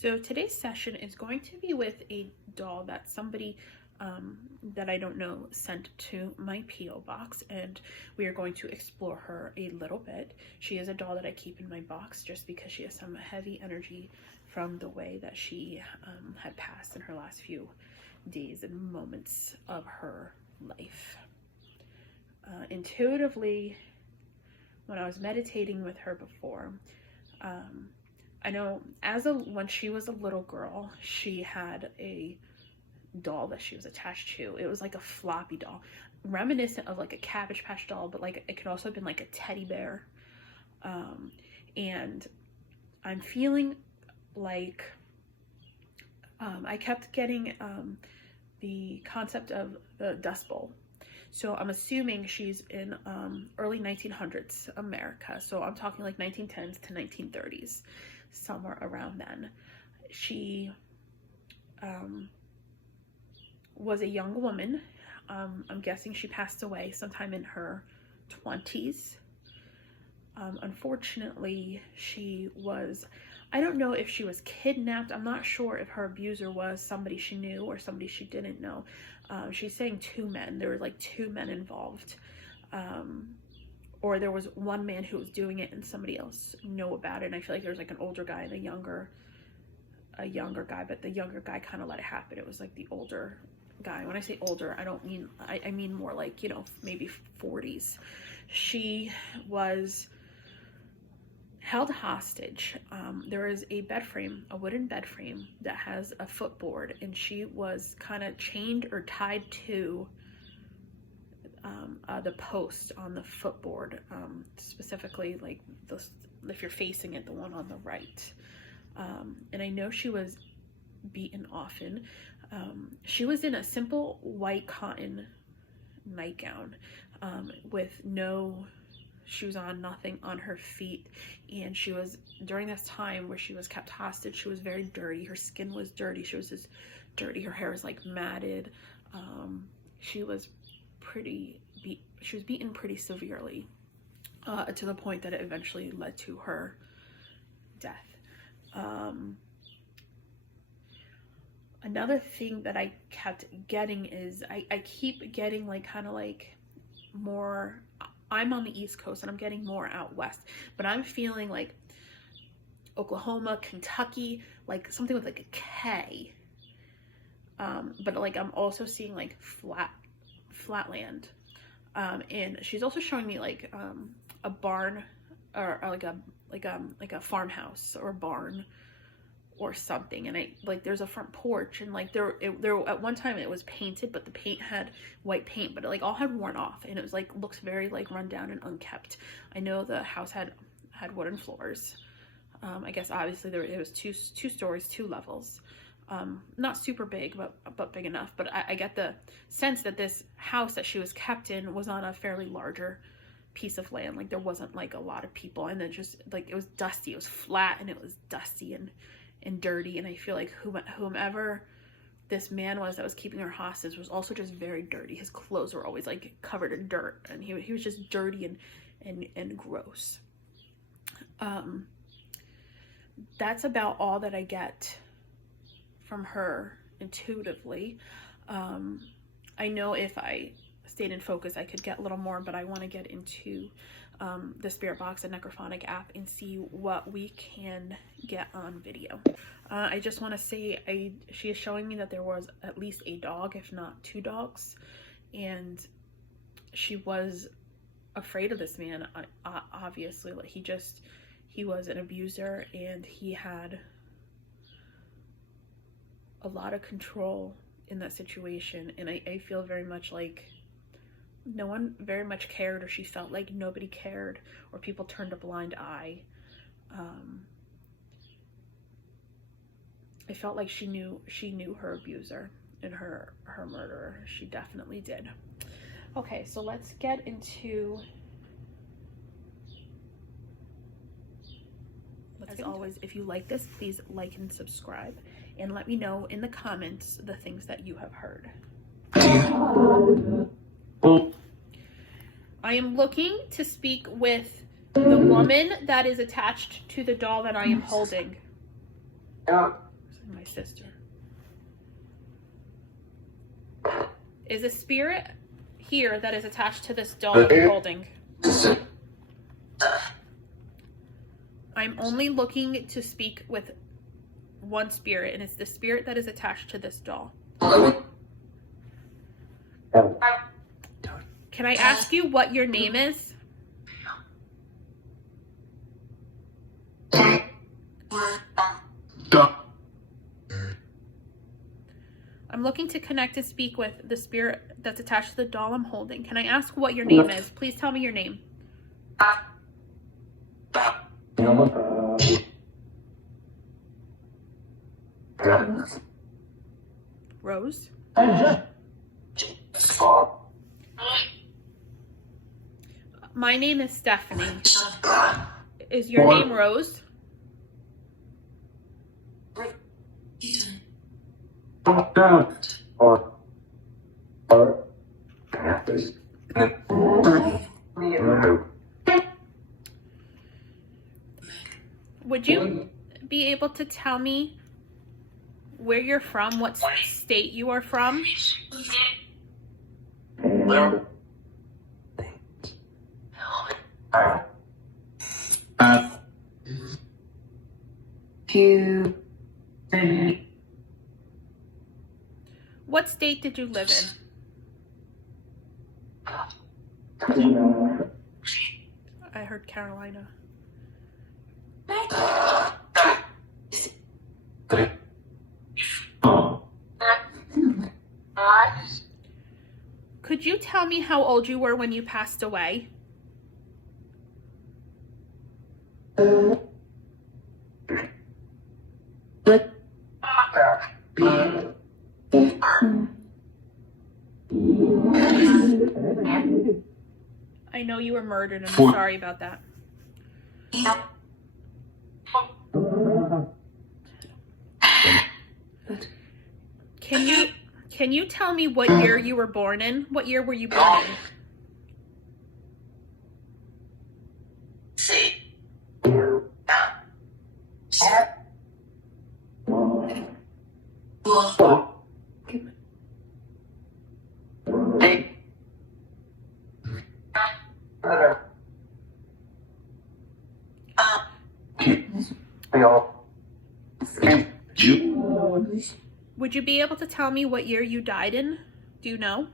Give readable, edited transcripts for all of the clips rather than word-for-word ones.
So today's session is going to be with a doll that somebody that I don't know sent to my P.O. box, and we are going to explore her a little bit. She is a doll that I keep in my box just because she has some heavy energy from the way that she had passed in her last few days and moments of her life. Intuitively, when I was meditating with her before, I know when she was a little girl, she had a doll that she was attached to. It was like a floppy doll, reminiscent of like a Cabbage Patch doll, but like it could also have been like a teddy bear. And I'm feeling like I kept getting the concept of the Dust Bowl. So I'm assuming she's in early 1900s America. So I'm talking like 1910s to 1930s, somewhere around then. She was a young woman. I'm guessing she passed away sometime in her 20s. Unfortunately, I don't know if she was kidnapped. I'm not sure if her abuser was somebody she knew or somebody she didn't know. She's saying two men. There were like two men involved. Or there was one man who was doing it and somebody else knew about it. And I feel like there was like an older guy and a younger guy, but the younger guy kind of let it happen. It was like the older guy. When I say older, I mean more like, maybe 40s. She was held hostage. There is a wooden bed frame that has a footboard, and she was kind of chained or tied to the post on the footboard, specifically like if you're facing it, the one on the right. And I know she was beaten often. She was in a simple white cotton nightgown with no shoes on, nothing on her feet, and she was, during this time where she was kept hostage, she was very dirty. Her skin was dirty. She was just dirty. Her hair was like matted. She was beaten pretty severely, to the point that it eventually led to her death. Another thing that I kept getting is I keep getting like kind of like more. I'm on the East Coast and I'm getting more out west, but I'm feeling like Oklahoma, Kentucky, like something with like a K. But like I'm also seeing like flatland. And she's also showing me like a barn or like a farmhouse or a barn or something, and there's a front porch, and like there at one time it was painted, but the paint had white paint, but it like all had worn off, and it was like looks very like run down and unkept. I know the house had wooden floors. I guess obviously it was two stories, 2 levels. Not super big, but big enough. But I get the sense that this house that she was kept in was on a fairly larger piece of land. Like there wasn't like a lot of people, and then just like it was dusty. It was flat and it was dusty and dirty, and I feel like whomever this man was that was keeping her hostage was also just very dirty. His clothes were always like covered in dirt, and he was just dirty and gross. That's about all that I get from her intuitively. I know if I stayed in focus I could get a little more, but I want to get into the Spirit Box and Necrophonic app and see what we can get on video. I just want to say she is showing me that there was at least a dog, if not 2 dogs, and she was afraid of this man. Obviously, like he was an abuser, and he had a lot of control in that situation, and I feel very much like no one very much cared, or she felt like nobody cared, or people turned a blind eye. I felt like she knew her abuser and her murderer. She definitely did. Okay, so let's get into. As always, if you like this, please like and subscribe, and let me know in the comments the things that you have heard. I am looking to speak with the woman that is attached to the doll that I am holding. My sister. Is a spirit here that is attached to this doll I'm holding? I'm only looking to speak with one spirit, and it's the spirit that is attached to this doll. Can I ask you what your name is? I'm looking to connect and speak with the spirit that's attached to the doll I'm holding. Can I ask what your name is? Please tell me your name. Rose? My name is Stephanie. Is your name Rose? Would you be able to tell me where you're from, what state you are from? What state did you live in? I heard Carolina. Could you tell me how old you were when you passed away? I know you were murdered, and I'm sorry about that. Can you tell me what year you were born in? What year were you born in? Would you be able to tell me what year you died in? Do you know?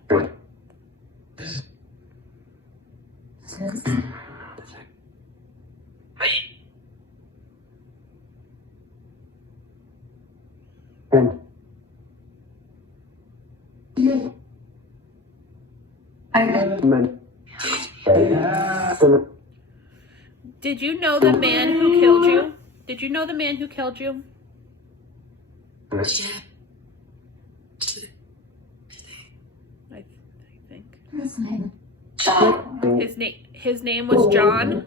Did you know the man who killed you? Did you know the man who killed you? I think. His name was John.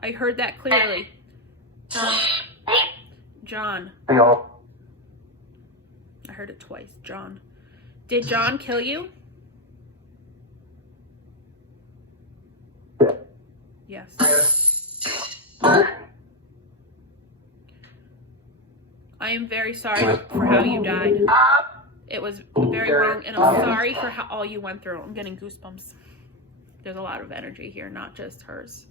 I heard that clearly. John. I heard it twice. John. Did John kill you? Yes. I am very sorry for how you died. It was very wrong, and I'm sorry for all you went through. I'm getting goosebumps. There's a lot of energy here, not just hers.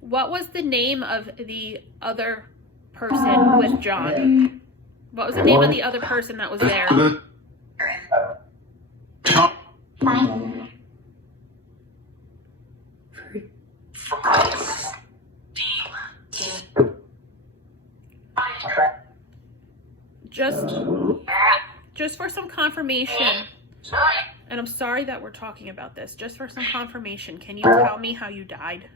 What was the name of the other person with John? What was the name of the other person that was there? Just for some confirmation, and I'm sorry that we're talking about this, just for some confirmation, can you tell me how you died?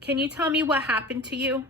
Can you tell me what happened to you?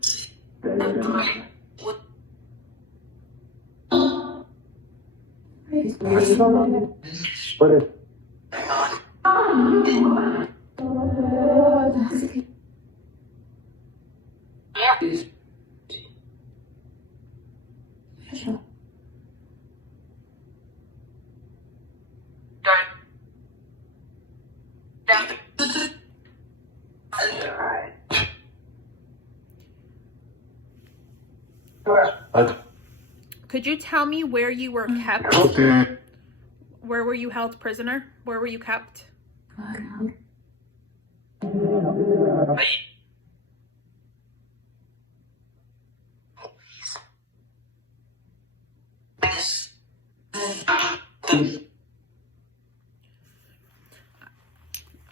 Could you tell me where you were kept? Where were you held prisoner? Where were you kept?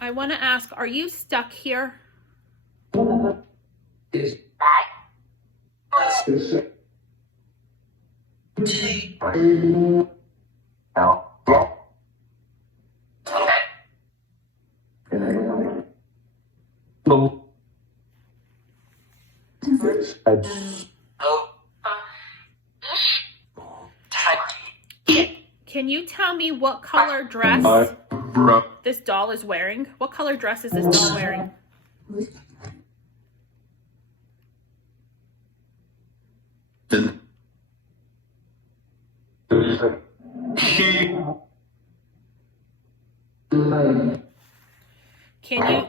I want to ask, are you stuck here? Can you tell me what color dress this doll is wearing? What color dress is this doll wearing?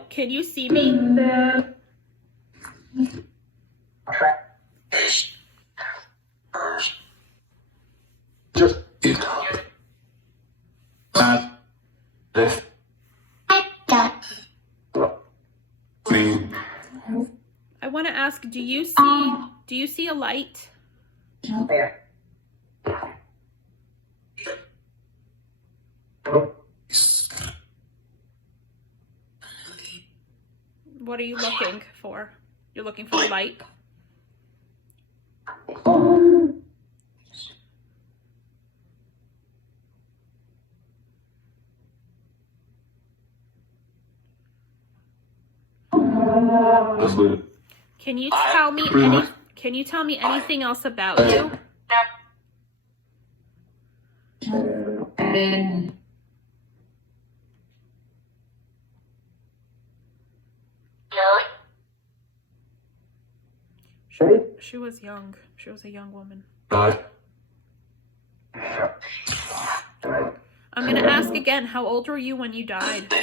Can you see me? I want to ask, do you see a light? What are you looking for? You're looking for a light? Can you tell me anything else about you? She was young. She was a young woman. I'm going to ask again, how old were you when you died?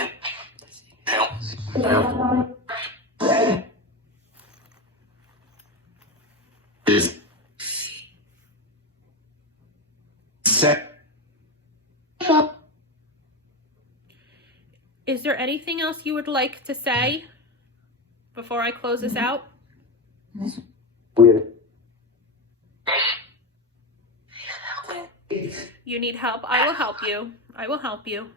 Is there anything else you would like to say before I close this out? You need help? I will help you. I will help you.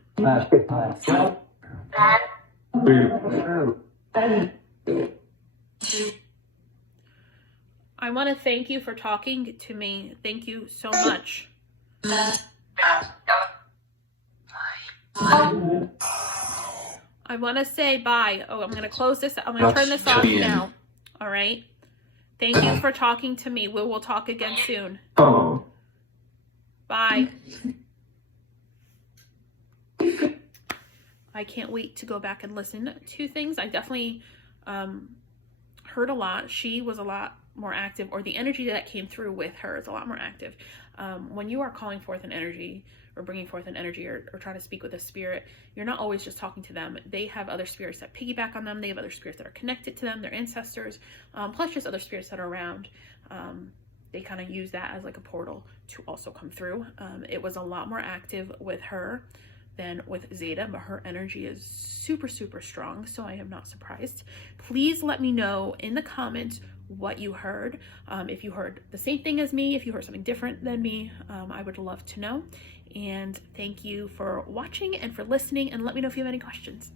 I want to thank you for talking to me. Thank you so much. I want to say bye. Oh, I'm going to close this. I'm going to turn this off now. All right. Thank you for talking to me. We will talk again soon. Bye. I can't wait to go back and listen to things. I definitely heard a lot. She was a lot more active, or the energy that came through with her is a lot more active. When you are calling forth an energy or bringing forth an energy or trying to speak with a spirit, you're not always just talking to them. They have other spirits that piggyback on them. They have other spirits that are connected to them, their ancestors, plus just other spirits that are around. They kind of use that as like a portal to also come through. It was a lot more active with her than with Zeta, but her energy is super, super strong, so I am not surprised. Please let me know in the comments what you heard. If you heard the same thing as me, if you heard something different than me, I would love to know. And thank you for watching and for listening, and let me know if you have any questions.